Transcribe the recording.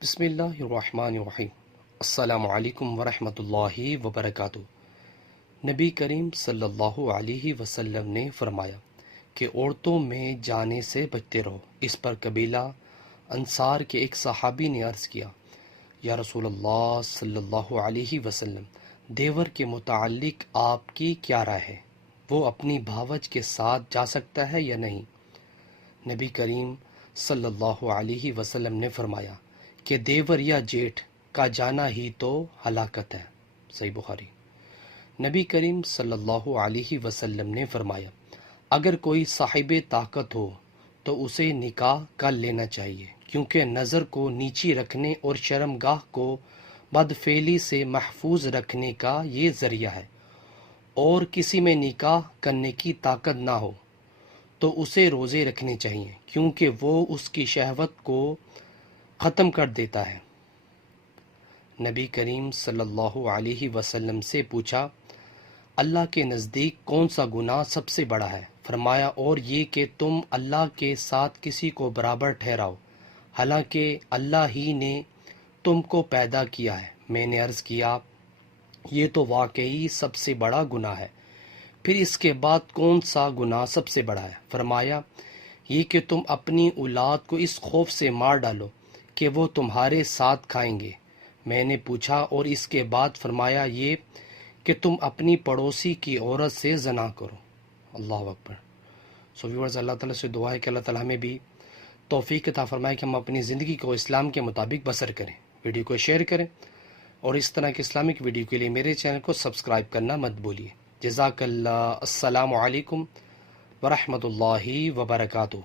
بسم اللہ الرحمن الرحیم۔ السلام علیکم ورحمۃ اللہ وبرکاتہ۔ نبی کریم صلی اللہ علیہ وسلم نے فرمایا کہ عورتوں میں جانے سے بچتے رہو۔ اس پر قبیلہ انصار کے ایک صحابی نے عرض کیا، یا رسول اللہ صلی اللہ علیہ وسلم، دیور کے متعلق آپ کی کیا رائے ہے؟ وہ اپنی بھاوج کے ساتھ جا سکتا ہے یا نہیں؟ نبی کریم صلی اللہ علیہ وسلم نے فرمایا کہ دیور یا جیٹھ کا جانا ہی تو ہلاکت ہے۔ صحیح بخاری۔ نبی کریم صلی اللہ علیہ وسلم نے فرمایا، اگر کوئی صاحب طاقت ہو تو اسے نکاح کر لینا چاہیے، کیونکہ نظر کو نیچی رکھنے اور شرمگاہ کو بدفعلی سے محفوظ رکھنے کا یہ ذریعہ ہے، اور کسی میں نکاح کرنے کی طاقت نہ ہو تو اسے روزے رکھنے چاہیے، کیونکہ وہ اس کی شہوت کو ختم کر دیتا ہے۔ نبی کریم صلی اللہ علیہ وسلم سے پوچھا، اللہ کے نزدیک کون سا گناہ سب سے بڑا ہے؟ فرمایا، اور یہ کہ تم اللہ کے ساتھ کسی کو برابر ٹھہراؤ، حالانکہ اللہ ہی نے تم کو پیدا کیا ہے۔ میں نے عرض کیا، یہ تو واقعی سب سے بڑا گناہ ہے۔ پھر اس کے بعد کون سا گناہ سب سے بڑا ہے؟ فرمایا، یہ کہ تم اپنی اولاد کو اس خوف سے مار ڈالو کہ وہ تمہارے ساتھ کھائیں گے۔ میں نے پوچھا، اور اس کے بعد؟ فرمایا، یہ کہ تم اپنی پڑوسی کی عورت سے زنا کرو۔ اللہ اکبر۔ ویورز، اللہ تعالیٰ سے دعا ہے کہ اللہ تعالیٰ ہمیں بھی توفیق عطا فرمائے کہ ہم اپنی زندگی کو اسلام کے مطابق بسر کریں۔ ویڈیو کو شیئر کریں، اور اس طرح کے اسلامک ویڈیو کے لیے میرے چینل کو سبسکرائب کرنا مت بھولیے۔ جزاک اللہ۔ السلام علیکم ورحمۃ اللہ وبرکاتہ۔